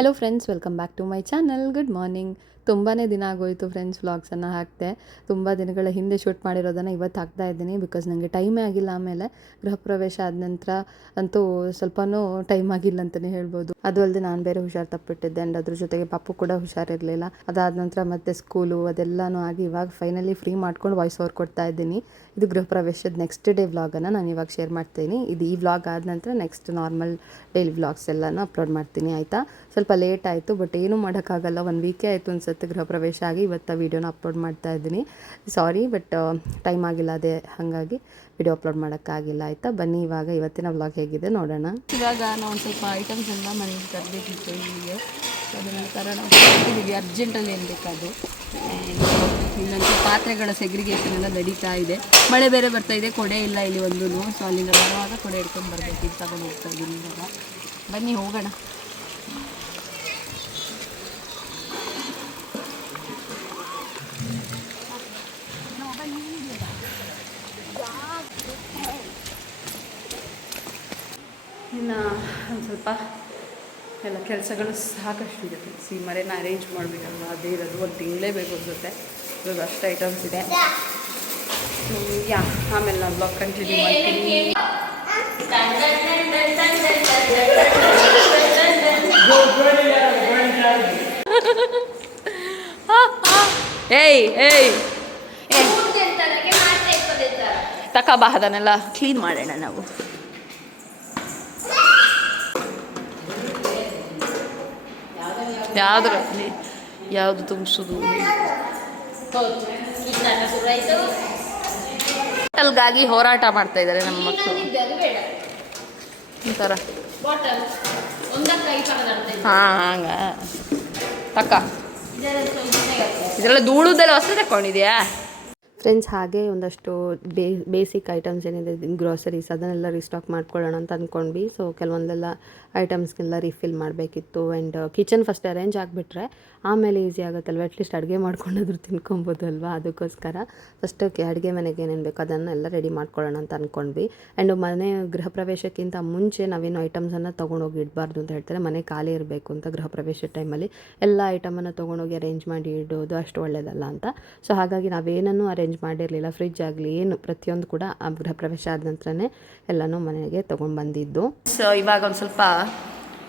Hello friends, welcome back to my channel. Good morning. ತುಂಬಾ ದಿನ ಆಗೋಯಿತು ಫ್ರೆಂಡ್ಸ್, ವ್ಲಾಗ್ಸನ್ನು ಹಾಕಿದೆ. ತುಂಬ ದಿನಗಳ ಹಿಂದೆ ಶೂಟ್ ಮಾಡಿರೋದನ್ನು ಇವತ್ತು ಹಾಕ್ತಾ ಇದ್ದೀನಿ. ಬಿಕಾಸ್ ನನಗೆ ಟೈಮೇ ಆಗಿಲ್ಲ. ಆಮೇಲೆ ಗೃಹ ಪ್ರವೇಶ ಆದ ನಂತರ ಅಂತೂ ಸ್ವಲ್ಪನೂ ಟೈಮ್ ಆಗಿಲ್ಲ ಅಂತಲೇ ಹೇಳ್ಬೋದು. ಅದು ಅಲ್ಲದೆ ನಾನು ಬೇರೆ ಹುಷಾರು ತಪ್ಪಿಟ್ಟಿದ್ದೆ. ಆ್ಯಂಡ್ ಅದ್ರ ಜೊತೆಗೆ ಪಾಪು ಕೂಡ ಹುಷಾರಿರಲಿಲ್ಲ. ಅದಾದ ನಂತರ ಮತ್ತೆ ಸ್ಕೂಲು ಅದೆಲ್ಲನೂ ಆಗಿ ಇವಾಗ ಫೈನಲಿ ಫ್ರೀ ಮಾಡ್ಕೊಂಡು ವಾಯ್ಸ್ ಓವರ್ ಕೊಡ್ತಾ ಇದ್ದೀನಿ. ಇದು ಗೃಹ ಪ್ರವೇಶದ ನೆಕ್ಸ್ಟ್ ಡೇ ವ್ಲಾಗನ್ನು ನಾನು ಇವಾಗ ಶೇರ್ ಮಾಡ್ತೀನಿ. ಇದು ಈ ವ್ಲಾಗ್ ಆದ ನಂತರ ನೆಕ್ಸ್ಟ್ ನಾರ್ಮಲ್ ಡೈಲಿ ವ್ಲಾಗ್ಸ್ ಎಲ್ಲನೂ ಅಪ್ಲೋಡ್ ಮಾಡ್ತೀನಿ. ಆಯಿತಾ, ಸ್ವಲ್ಪ ಲೇಟ್ ಆಯಿತು, ಬಟ್ ಏನೂ ಮಾಡೋಕ್ಕಾಗಲ್ಲ. 1 ವೀಕೇ ಆಯಿತು ಅನ್ಸುತ್ತೆ ಗೃಹ ಪ್ರವೇಶ ಆಗಿ. ಇವತ್ತು ವೀಡಿಯೋನ ಅಪ್ಲೋಡ್ ಮಾಡ್ತಾ ಇದ್ದೀನಿ. ಸಾರಿ, ಬಟ್ ಟೈಮ್ ಆಗಿಲ್ಲ, ಅದೇ ಹಾಗಾಗಿ ವಿಡಿಯೋ ಅಪ್ಲೋಡ್ ಮಾಡೋಕ್ಕಾಗಿಲ್ಲ. ಆಯಿತಾ, ಬನ್ನಿ ಇವಾಗ ಇವತ್ತಿನ ವ್ಲಾಗ್ ಹೇಗಿದೆ ನೋಡೋಣ. ಇವಾಗ ನಾವು ಒಂದು ಸ್ವಲ್ಪ ಐಟಮ್ಸ್ ಎಲ್ಲ ಮನೆಗೆ ತರಬೇಕಿತ್ತು ಇಲ್ಲಿಗೆ. ಅದನ್ನು ಥರ ನಾವು ತರ್ತಿದ್ದೀವಿ, ಅರ್ಜೆಂಟಲ್ಲಿ ಏನು ಬೇಕಾದು. ಇನ್ನೊಂದು ಪಾತ್ರೆಗಳ ಸೆಗ್ರಿಗೇಷನ್ ಎಲ್ಲ ನಡೀತಾ ಇದೆ. ಮಳೆ ಬೇರೆ ಬರ್ತಾ ಇದೆ, ಕೊಡೆ ಇಲ್ಲ ಇಲ್ಲಿ ಒಂದೂ. ಸೊ ಅಲ್ಲಿಂದ ಬರುವಾಗ ಕೊಡೆ ಹಿಡ್ಕೊಂಡು ಬರಬೇಕು. ಇದು ತಗೊಂಡು ಹೋಗ್ತಾ ಇದ್ದೀನಿ ಇವಾಗ. ಬನ್ನಿ ಹೋಗೋಣ. ಇನ್ನು ಒಂದು ಸ್ವಲ್ಪ ಎಲ್ಲ ಕೆಲಸಗಳು ಸಾಕಷ್ಟು ಇದೆ. ಈ ಮರೆನ ಅರೇಂಜ್ ಮಾಡಬೇಕಲ್ವ, ಅದೇ ಇರೋದು. ಒಂದು ತಿಂಗಳೇ ಬೇಕು ಅನ್ಸುತ್ತೆ. ಇವಾಗ ಅಷ್ಟು ಐಟಮ್ಸ್ ಇದೆ. ಆಮೇಲೆ ನಾನು ಬ್ಲಾಗ್ ಕಂಟಿನ್ಯೂ ಮಾಡ್ತೀನಿ. ಏಯ್ ಏಯ್ ತಕಬಾ, ಅದನ್ನೆಲ್ಲ ಕ್ಲೀನ್ ಮಾಡೋಣ ನಾವು. ಯಾವುದ್ರಲ್ಲಿ ಯಾವುದು ತುಂಬಿಸೋದು? ಬಾಟಲ್ಗಾಗಿ ಹೋರಾಟ ಮಾಡ್ತಾ ಇದ್ದಾರೆ ನಮ್ಮ ಮಕ್ಕಳು. ಒಂಥರ ಹಾಂ ಹಂಗ ತಕ್ಕ. ಇದೆಲ್ಲ ಧೂಳುದೆಲ್ಲ ಹೊಸ ತಗೊಂಡಿದ್ಯಾ ಫ್ರೆಂಡ್ಸ್? ಹಾಗೆ ಒಂದಷ್ಟು ಬೇಸಿಕ್ ಐಟಮ್ಸ್ ಏನಿದೆ ಗ್ರೋಸರೀಸ್, ಅದನ್ನೆಲ್ಲ ರೀಸ್ಟಾಕ್ ಮಾಡ್ಕೊಳ್ಳೋಣ ಅಂತ ಅಂದ್ಕೊಂಡ್ವಿ. ಸೊ ಕೆಲವೊಂದೆಲ್ಲ ಐಟಮ್ಸ್ಗೆಲ್ಲ ರೀಫಿಲ್ ಮಾಡಬೇಕಿತ್ತು. ಆ್ಯಂಡ್ ಕಿಚನ್ ಫಸ್ಟ್ ಅರೇಂಜ್ ಆಗಿಬಿಟ್ರೆ ಆಮೇಲೆ ಈಸಿ ಆಗುತ್ತಲ್ವ, ಅಟ್ಲೀಸ್ಟ್ ಅಡುಗೆ ಮಾಡ್ಕೊಂಡಾದ್ರೂ ತಿನ್ಕೊಬೋದು ಅಲ್ವಾ. ಅದಕ್ಕೋಸ್ಕರ ಫಸ್ಟ್ ಅಡುಗೆ ಮನೆಗೆ ಏನೇನು ಬೇಕು ಅದನ್ನೆಲ್ಲ ರೆಡಿ ಮಾಡ್ಕೊಳ್ಳೋಣ ಅಂತ ಅಂದ್ಕೊಂಡ್ವಿ. ಆ್ಯಂಡ್ ಮನೆ ಗೃಹ ಪ್ರವೇಶಕ್ಕಿಂತ ಮುಂಚೆ ನಾವೇನು ಐಟಮ್ಸನ್ನು ತೊಗೊಂಡೋಗಿ ಇಡಬಾರ್ದು ಅಂತ ಹೇಳ್ತಾರೆ. ಮನೆ ಖಾಲಿ ಇರಬೇಕು ಅಂತ ಗೃಹ ಪ್ರವೇಶ ಟೈಮಲ್ಲಿ ಎಲ್ಲ ಐಟಮನ್ನು ತೊಗೊಂಡೋಗಿ ಅರೇಂಜ್ ಮಾಡಿ ಇಡೋದು ಅಷ್ಟು ಒಳ್ಳೆಯದಲ್ಲ ಅಂತ. ಸೊ ಹಾಗಾಗಿ ನಾವೇನೂ ಅರೇಂಜ್ ಮಾಡಿರಲಿಲ್ಲ. ಫ್ರಿಜ್ ಆಗಲಿ ಏನು ಪ್ರತಿಯೊಂದು ಕೂಡ ಆ ಗೃಹ ಪ್ರವೇಶ ಆದ ನಂತರನೇ ಎಲ್ಲನೂ ಮನೆಗೆ ತೊಗೊಂಡು ಬಂದಿದ್ದು. ಸೊ ಇವಾಗ ಒಂದು ಸ್ವಲ್ಪ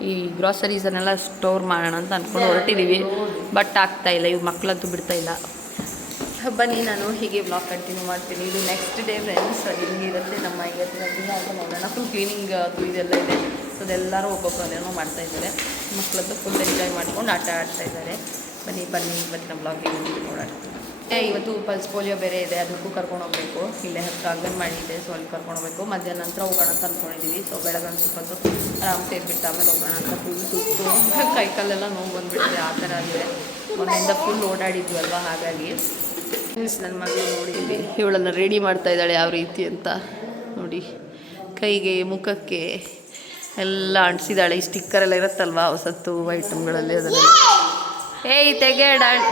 ಈ ಗ್ರಾಸರೀಸನ್ನೆಲ್ಲ ಸ್ಟೋರ್ ಮಾಡೋಣ ಅಂತ ಅಂದ್ಕೊಂಡು ಹೊರಟಿದ್ದೀವಿ. ಬಟ್ ಆಗ್ತಾ ಇಲ್ಲ, ಇವು ಮಕ್ಕಳಂತೂ ಬಿಡ್ತಾ ಇಲ್ಲ. ಬನ್ನಿ ನಾನು ಹೀಗೆ ವ್ಲಾಗ್ ಕಂಟಿನ್ಯೂ ಮಾಡ್ತೀನಿ. ಇದು ನೆಕ್ಸ್ಟ್ ಡೇ ಫ್ರೆಂಡ್ಸ್. ಹಿಂಗಿರುತ್ತೆ ನಮ್ಮ ಇವತ್ತಿನ ದಿನ ಅಂತ ನೋಡೋಣ. ಫುಲ್ ಕ್ಲೀನಿಂಗ್ ಅದು ಇದೆಲ್ಲ ಇದೆ. ಸೊ ಅದೆಲ್ಲರೂ ಒಬ್ಬೊಬ್ಬರೇನೋ ಮಾಡ್ತಾ ಇದ್ದಾರೆ. ಮಕ್ಕಳಂತೂ ಫುಲ್ ಎಂಜಾಯ್ ಮಾಡ್ಕೊಂಡು ಆಟ ಆಡ್ತಾ ಇದ್ದಾರೆ. ಬನ್ನಿ ಇವತ್ತಿನ ವ್ಲಾಗ್ ಹೇಗೆ ನೋಡೋಣ. ಇವತ್ತು ಪಲ್ಸ್ ಪೋಲಿಯೋ ಬೇರೆ ಇದೆ, ಅದಕ್ಕೂ ಕರ್ಕೊಂಡು ಹೋಗಬೇಕು. ಇಲ್ಲೇ ಹತ್ತಿರ ಅಂಗನವಾಡಿ ಇದೆ, ಸೊ ಅಲ್ಲಿ ಕರ್ಕೊಂಡು ಹೋಗಬೇಕು. ಮಧ್ಯಾಹ್ನ ನಂತರ ಹೋಗೋಣ ಅಂತ ಅಂದ್ಕೊಂಡಿದ್ದೀವಿ. ಸೊ ಬೆಳಗ್ಗೆ ಅನ್ಸುತ್ತಂತೂ ಆರಾಮ್ ಸೇರಿಬಿಟ್ಟು ಆಮೇಲೆ ಹೋಗೋಣ ಅಂತ. ಫುಲ್ ಸುತ್ತು ಕೈಕಾಲೆಲ್ಲ ನೋವು ಬಂದುಬಿಟ್ಟಿದೆ, ಆ ಥರ ಆಗಿದೆ. ಮೊನ್ನೆಯಿಂದ ಫುಲ್ ಓಡಾಡಿದ್ವಿ ಅಲ್ವಾ, ಹಾಗಾಗಿ. ನನ್ನ ಮಗಳು ನೋಡಿದ್ವಿ, ಇವಳನ್ನು ರೆಡಿ ಮಾಡ್ತಾ ಇದ್ದಾಳೆ ಯಾವ ರೀತಿ ಅಂತ ನೋಡಿ. ಕೈಗೆ ಮುಖಕ್ಕೆ ಎಲ್ಲ ಅಂಟಿಸಿದಾಳೆ. ಈ ಸ್ಟಿಕ್ಕರ್ ಎಲ್ಲ ಇರುತ್ತಲ್ವ ಹೊಸತ್ತು ಐಟಮ್ಗಳಲ್ಲಿ, ಅದನ್ನು ಏಯ್ ತೆಗೆಡ ಅಂತ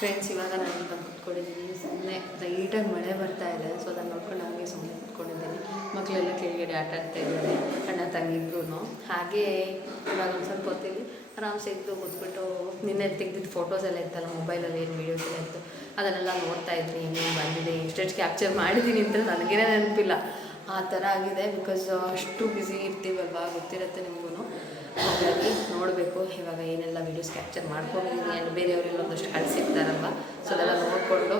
ಫ್ರೆಂಡ್ಸ್. ಇವಾಗ ನಾನು ಬಂದು ಕುತ್ಕೊಂಡಿದ್ದೀನಿ ಸುಮ್ಮನೆ. ಲೈಟಾಗಿ ಮಳೆ ಬರ್ತಾ ಇದೆ. ಸೊ ಅದನ್ನು ನೋಡ್ಕೊಂಡು ಹಾಗೆ ಸುಮ್ಮನೆ ಕುತ್ಕೊಂಡಿದ್ದೀನಿ. ಮಕ್ಕಳೆಲ್ಲ ಕೆಳಗಡೆ ಆಟ ಆಡ್ತಾ ಇದ್ದಾರೆ, ಅಣ್ಣ ತಂಗಿಬ್ರು. ಹಾಗೆ ಇವಾಗ ಒಂದು ಸ್ವಲ್ಪ ಹೊತ್ತಿಗೆ ಆರಾಮ್ಸೆ ಇದ್ದು ಕೂತ್ಬಿಟ್ಟು ನಿನ್ನೆ ತೆಗೆದಿದ್ದು ಫೋಟೋಸ್ ಎಲ್ಲ ಇತ್ತಲ್ಲ ಮೊಬೈಲಲ್ಲಿ, ಏನು ವೀಡಿಯೋಸ್ ಎಲ್ಲ ಇತ್ತು, ಅದನ್ನೆಲ್ಲ ನೋಡ್ತಾ ಇದ್ದೀನಿ. ಏನೇನು ಬಂದಿದೆ, ಎಷ್ಟೆಷ್ಟು ಕ್ಯಾಪ್ಚರ್ ಮಾಡಿದ್ದೀನಿ ಅಂತ ನನಗೇನೇ ನೆನಪಿಲ್ಲ, ಆ ಥರ ಆಗಿದೆ. ಬಿಕಾಸ್ ಅಷ್ಟು ಬ್ಯುಸಿ ಇರ್ತೀವಲ್ವ, ಗೊತ್ತಿರುತ್ತೆ ನಿಮಗೂ. ಹಾಗಾಗಿ ನೋಡಬೇಕು ಇವಾಗ ಏನೆಲ್ಲ ವೀಡಿಯೋಸ್ ಕ್ಯಾಪ್ಚರ್ ಮಾಡ್ಕೊಂಡಿದ್ದೀನಿ. ಆ್ಯಂಡ್ ಬೇರೆಯವರೆಲ್ಲ ಒಂದಷ್ಟು ಕಳಿಸಿರ್ತಾರಲ್ವ, ಸೊ ಅದೆಲ್ಲ ನೋಡಿಕೊಂಡು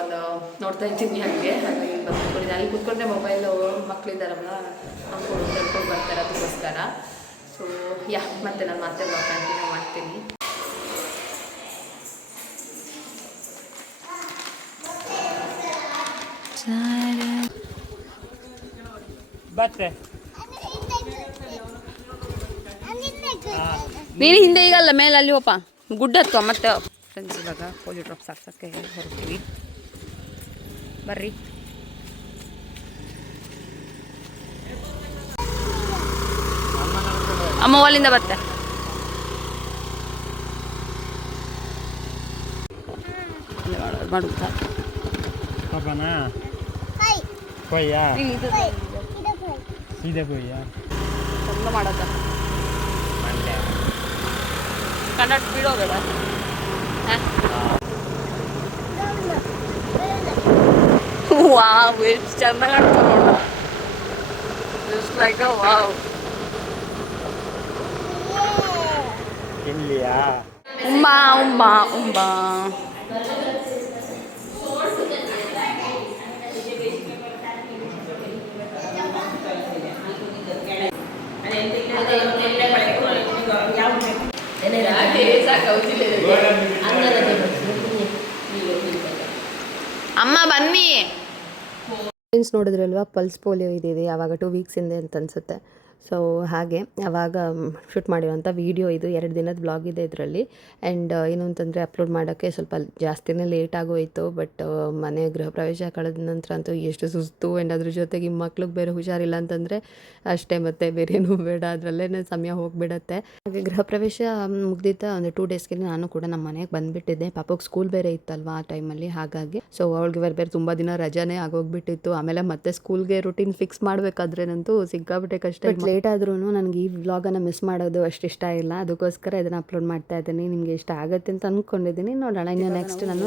ಒಂದು ನೋಡ್ತಾ ಇದ್ದೀನಿ ಹಾಗೆ. ಹಾಗಾಗಿ ಬಂದ್ಕೊಂಡಿದ್ದೀನಿ. ಅಲ್ಲಿ ಕೂತ್ಕೊಂಡ್ರೆ ಮೊಬೈಲು ಮಕ್ಕಳಿದ್ದಾರಲ್ಲ ನೋಡ್ಕೊಂಡು ತಿಳ್ಕೊಂಡು ಬರ್ತಾರೆ, ಅದಕ್ಕೋಸ್ಕರ. ಸೊ ಮತ್ತೆ ನಾನು ಮತ್ತೆ ಬ್ಲಾಗ್ ಕಂಟಿನ್ಯೂ ಮಾಡ್ತೀನಿ. ಬತ್ತೆ ನೀನು ಹಿಂದೆ ಈಗಲ್ಲ, ಮೇಲೆ ಅಲ್ಲಿ ಹೋಪ ಗುಡ್ಡ ಹತ್ತುವ ಮತ್ತೆ. ಫ್ರೆಂಡ್ಸ್ ಇವಾಗ ಪೋಲಿಯೋ ಡ್ರಾಪ್ಸ್ ಹಾಕ್ಸೋಕ್ಕೆ ಹೊರಡ್ತೀವಿ, ಬರ್ರಿ. ಅಮ್ಮ ಅಲ್ಲಿಂದ ಬತ್ತೆ. ಮಾಡುತ್ತಾ ಕೊಯ್ಯ ಇದು ಸೀದಾ ಕೊಯ್ಯ ಚಂದ ಮಾಡತ್ತ ಮಂಡ್ಯ ಕನ್ನಡ ಬಿಡೋಬೇಡ ವಾವ್ ಎಷ್ಟು ಚೆನ್ನಾಗಿ ಆಡ್ತಾರೆ ನೋಡ ಜಸ್ಟ್ ಲೈಕ್ ಅ ವಾವ್ ಇಲ್ಲಿಯಾ ಉಮ್ಮಾ ಉಮ್ಮಾ ಉಮ್ಮಾ ಅಮ್ಮ ಬನ್ನಿ ಫ್ರೆಂಡ್ಸ್ ನೋಡಿದ್ರಲ್ವಾ ಪಲ್ಸ್ ಪೋಲಿಯೋ ಇದಿದೆ ಆವಾಗ 2 ವೀಕ್ಸ್ ಹಿಂದೆ ಅಂತ ಅನಿಸುತ್ತೆ ಸೊ ಹಾಗೆ ಆವಾಗ ಶೂಟ್ ಮಾಡಿರೋಂಥ ವೀಡಿಯೋ ಇದು 2 ದಿನದ ವ್ಲಾಗ್ ಇದೆ ಇದರಲ್ಲಿ ಆ್ಯಂಡ್ ಏನು ಅಂತಂದರೆ ಅಪ್ಲೋಡ್ ಮಾಡೋಕ್ಕೆ ಸ್ವಲ್ಪ ಜಾಸ್ತಿನೇ ಲೇಟ್ ಆಗೋಯಿತು ಬಟ್ ಮನೆ ಗೃಹ ಪ್ರವೇಶ ಕಳೆದ ನಂತರ ಅಂತೂ ಎಷ್ಟು ಸುಸ್ತು ಆ್ಯಂಡ್ ಅದ್ರ ಜೊತೆಗೆ ಮಕ್ಳಿಗೆ ಬೇರೆ ಹುಷಾರಿಲ್ಲ ಅಂತಂದರೆ ಅಷ್ಟೇ ಮತ್ತೆ ಬೇರೇನೂ ಬೇಡ ಅದರಲ್ಲೇ ಸಮಯ ಹೋಗಿಬಿಡತ್ತೆ ಹಾಗೆ ಗೃಹ ಪ್ರವೇಶ ಮುಗ್ದಿದ್ದ ಒಂದು 2 ಡೇಸ್ಗೆ ನಾನು ಕೂಡ ನಮ್ಮ ಮನೆಗೆ ಬಂದುಬಿಟ್ಟಿದ್ದೆ ಪಾಪಕ್ಕೆ ಸ್ಕೂಲ್ ಬೇರೆ ಇತ್ತಲ್ವ ಆ ಟೈಮಲ್ಲಿ ಹಾಗಾಗಿ ಸೊ ಅವಳಿಗೆ ಬೇರೆ ತುಂಬ ದಿನ ರಜಾನೇ ಆಗೋಗ್ಬಿಟ್ಟಿತ್ತು ಆಮೇಲೆ ಮತ್ತೆ ಸ್ಕೂಲ್ಗೆ ರೂಟೀನ್ ಫಿಕ್ಸ್ ಮಾಡಬೇಕಾದ್ರೇನಂತೂ ಸಿಕ್ಕಾಬಿಟ್ಟೆ ಕಷ್ಟ ಲೇಟ್ ಆದ್ರೂ ನನಗೆ ಈ ವ್ಲಾಗನ್ನು ಮಿಸ್ ಮಾಡೋದು ಅಷ್ಟು ಇಷ್ಟ ಇಲ್ಲ ಅದಕ್ಕೋಸ್ಕರ ಇದನ್ನು ಅಪ್ಲೋಡ್ ಮಾಡ್ತಾ ಇದ್ದೀನಿ ನಿಮಗೆ ಇಷ್ಟ ಆಗುತ್ತೆ ಅಂತ ಅಂದ್ಕೊಂಡಿದ್ದೀನಿ ನೋಡೋಣ ಇನ್ನು ನೆಕ್ಸ್ಟ್ ನಾನು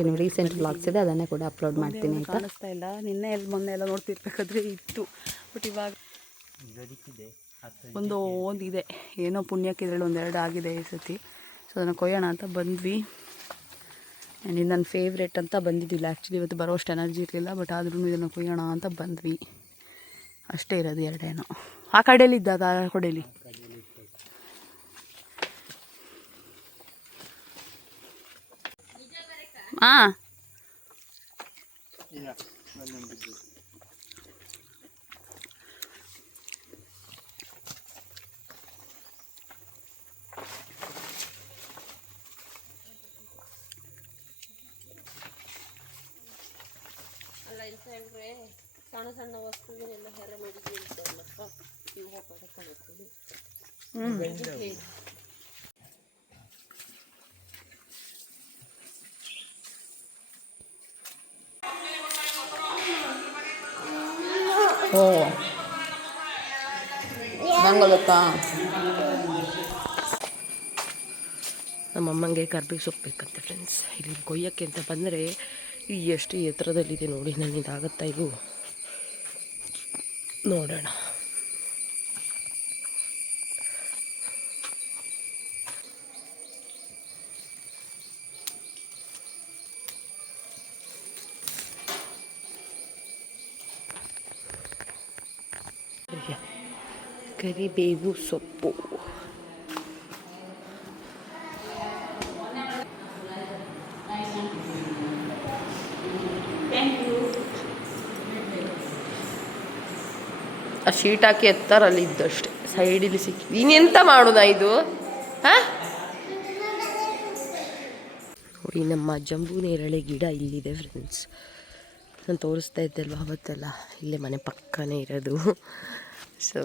ಏನು ರೀಸೆಂಟ್ ವ್ಲಾಗ್ಸ್ ಇದೆ ಅದನ್ನೇ ಕೂಡ ಅಪ್ಲೋಡ್ ಮಾಡ್ತೀನಿ ಅಂತ ಕಾಣಿಸ್ತಾ ಇಲ್ಲ ನಿನ್ನೆ ಮೊನ್ನೆ ಎಲ್ಲ ನೋಡ್ತಿರ್ಬೇಕಾದ್ರೆ ಇತ್ತು ಬಟ್ ಇವಾಗ ಒಂದು ಇದೆ ಏನೋ ಪುಣ್ಯಕ್ಕೆ ಇದರಲ್ಲಿ ಒಂದೆರಡು ಆಗಿದೆ ಈ ಸತಿ ಸೊ ಅದನ್ನು ಕೊಯ್ಯೋಣ ಅಂತ ಬಂದ್ವಿ ಇದು ನನ್ನ ಫೇವ್ರೇಟ್ ಅಂತ ಬಂದಿದ್ದಿಲ್ಲ ಆ್ಯಕ್ಚುಲಿ ಇವತ್ತು ಬರೋಷ್ಟು ಎನರ್ಜಿ ಇರಲಿಲ್ಲ ಬಟ್ ಆದ್ರೂ ಇದನ್ನು ಕೊಯ್ಯೋಣ ಅಂತ ಬಂದ್ವಿ ಅಷ್ಟೇ ಇರೋದು ಎರಡೇನೋ ಆ ಕಡೆಯಲ್ಲಿ ಇದ್ದಾಗ ಆ ಕಡೆಯಲ್ಲಿ ಹಾಂ ಸಣ್ಣ ಸಣ್ಣ ವಸ್ತುಗಳೆಲ್ಲ ಹೆರ ಮಡಿಗೆ ಇರ್ತವಲ್ಲಪ್ಪ ಇವು ಹಾಕೋದಕ್ಕೆ ಓ ಹೆಂಗೊತ್ತಾ ನಮ್ಮಮ್ಮಂಗೆ ಕರ್ಬೇವು ಸೊಪ್ಪು ಬೇಕಂತೆ ಫ್ರೆಂಡ್ಸ್ ಇಲ್ಲಿ ಕೊಯ್ಯೋಕ್ಕೆ ಅಂತ ಬಂದರೆ ಎಷ್ಟು ಎತ್ತರದಲ್ಲಿದೆ ನೋಡಿ ನನ್ನಿದಾಗತ್ತಾ ಇದು ನೋಡೋಣ ಕರಿಬೇವು ಸೊಪ್ಪು ಆ ಶೀಟ್ ಹಾಕಿ ಎತ್ತಾರಲ್ಲಿ ಇದ್ದಷ್ಟೆ ಸೈಡಲ್ಲಿ ಸಿಕ್ಕಿ ಇನ್ನೆಂತ ಮಾಡೋದಾ ಇದು ಹಾಂ ನೋಡಿ ನಮ್ಮ ಜಂಬೂ ನೇರಳೆ ಗಿಡ ಇಲ್ಲಿದೆ ಫ್ರೆಂಡ್ಸ್ ನಾನು ತೋರಿಸ್ತಾ ಇದ್ದಲ್ವ ಅವತ್ತೆಲ್ಲ ಇಲ್ಲೇ ಮನೆ ಪಕ್ಕನೇ ಇರೋದು ಸೊ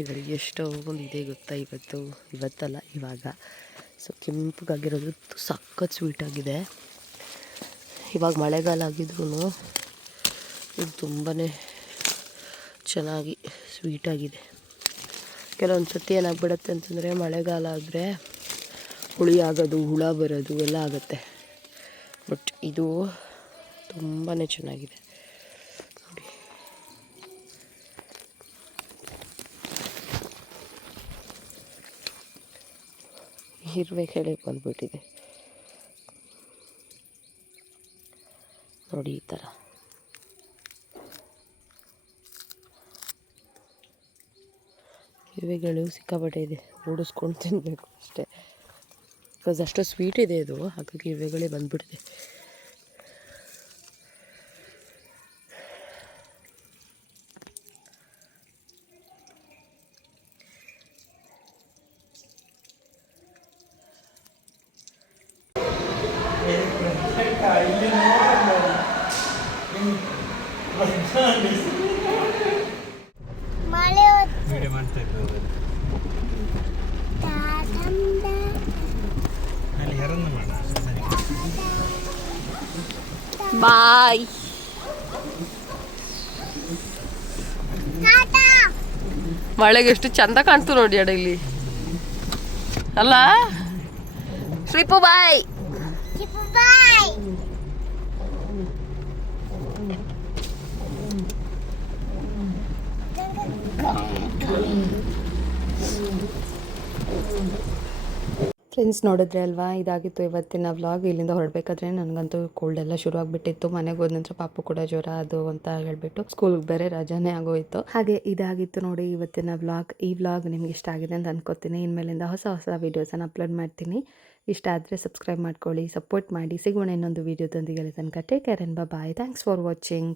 ಇದರಲ್ಲಿ ಎಷ್ಟೋ ಇದೆ ಗೊತ್ತಾ ಇವತ್ತಲ್ಲ ಇವಾಗ ಸೊ ಕೆಂಪಗಾಗಿರೋದು ಸಖತ್ ಸ್ವೀಟಾಗಿದೆ ಇವಾಗ ಮಳೆಗಾಲ ಆಗಿದ್ರೂ ಇದು ತುಂಬಾ ಚೆನ್ನಾಗಿ ಸ್ವೀಟಾಗಿದೆ ಕೆಲವೊಂದು ಸತಿ ಏನಾಗ್ಬಿಡುತ್ತೆ ಅಂತಂದರೆ ಮಳೆಗಾಲ ಆದರೆ ಹುಳಿ ಆಗೋದು ಹುಳ ಬರೋದು ಎಲ್ಲ ಆಗುತ್ತೆ ಬಟ್ ಇದು ತುಂಬಾ ಚೆನ್ನಾಗಿದೆ ನೋಡಿ ಇರುವೆ ಕೆಳಗೆ ಬಂದುಬಿಟ್ಟಿದೆ ನೋಡಿ ಈ ಥರ ಇರುವೆಗಳು ಸಿಕ್ಕಾಪಟ್ಟೆ ಇದೆ ಓಡಿಸ್ಕೊಂಡು ತಿನ್ನಬೇಕು ಅಷ್ಟೇ ಬಿಕಾಸ್ ಅಷ್ಟು ಸ್ವೀಟ್ ಇದೆ ಇದು ಹಾಗಾಗಿ ಇರುವೆಗಳೇ ಬಂದುಬಿಟ್ಟಿದೆ ವಿಡಿಯೋ ಮಾಡ್ತಾ ಇದ್ದು ಅಲ್ಲಿ ಹೆರನ್ನು ಮಾಡ ಬಾಯ್ ಮಳೆಗೆ ಎಷ್ಟು ಚಂದ ಕಾಣ್ತು ನೋಡಿ ಅಡ ಇಲ್ಲಿ ಅಲ್ಲ. ಶ್ರೀಪು ಬಾಯ್. ಫ್ರೆಂಡ್ಸ್ ನೋಡಿದ್ರೆ ಅಲ್ವಾ, ಇದಾಗಿತ್ತು ಇವತ್ತಿನ ವ್ಲಾಗ್. ಇಲ್ಲಿಂದ ಹೊರಡ್ಬೇಕಾದ್ರೆ ನನಗಂತೂ ಕೋಲ್ಡ್ ಎಲ್ಲ ಶುರು ಆಗಿಬಿಟ್ಟಿತ್ತು. ಮನೆಗೆ ಹೋದ ನಂತರ ಪಾಪು ಕೂಡ ಜ್ವರ ಅದು ಅಂತ ಹೇಳ್ಬಿಟ್ಟು ಸ್ಕೂಲ್ಗೆ ಬೇರೆ ರಜಾನೇ ಆಗೋಯ್ತು. ಹಾಗೆ ಇದಾಗಿತ್ತು ನೋಡಿ ಇವತ್ತಿನ ವ್ಲಾಗ್. ಈ ವ್ಲಾಗ್ ನಿಮ್ಗೆ ಇಷ್ಟ ಆಗಿದೆ ಅಂತ ಅನ್ಕೋತೀನಿ. ಇನ್ಮೇಲಿಂದ ಹೊಸ ಹೊಸ ವೀಡಿಯೋಸನ್ನು ಅಪ್ಲೋಡ್ ಮಾಡ್ತೀನಿ. ಇಷ್ಟ ಆದರೆ ಸಬ್ಸ್ಕ್ರೈಬ್ ಮಾಡ್ಕೊಳ್ಳಿ, ಸಪೋರ್ಟ್ ಮಾಡಿ. ಸಿಗೋಣ ಇನ್ನೊಂದು ವೀಡಿಯೋದೊಂದಿಗೆ. ತನಕ take care and bye. Thanks for watching.